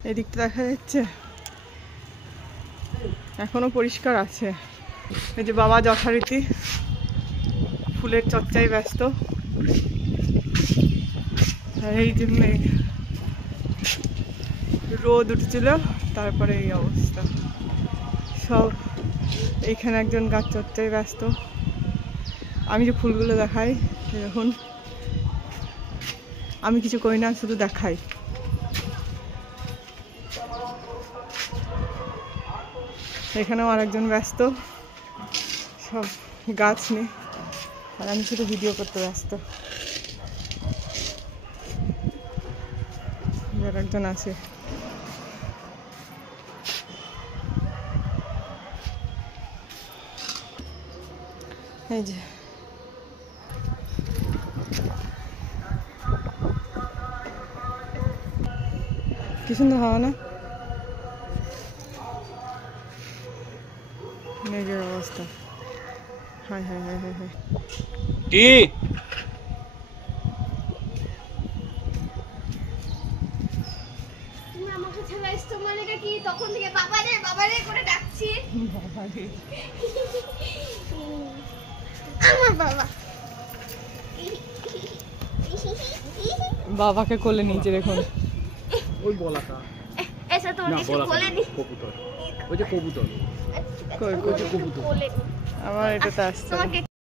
এদিকটা দেখা যাচ্ছে এখনো পরিষ্কার আছে। এই যে বাবা যথারীতি ফুলের চর্চায় ব্যস্ত, এই জন্য রোদ উঠেছিল, তারপরে এই অবস্থা সব। এইখানে একজন গাছ চর্চায় ব্যস্ত। আমি যে ফুলগুলো দেখাই এখন আমি কিছু করি না, শুধু দেখাই। এখানেও আরেকজন ব্যস্ত সব গাছ নিয়ে, আর আমি শুধু ভিডিও করতে ব্যস্ত। একজন আছে, এই যে কি সুন্দর হাওয়া না, মেঘের অবস্থা। হায় হায় হায় হায় হায়। তখন থেকে বাবারে বাবারে করে ডাকছি। আমার বাবা বাবাকে কোলে নিচে দেখুন। ওই বলাটা এসে তো কিছু বলেনি। কবুতর, ওই যে কবুতর, কই কবুতর আমার এটাতে আসছে।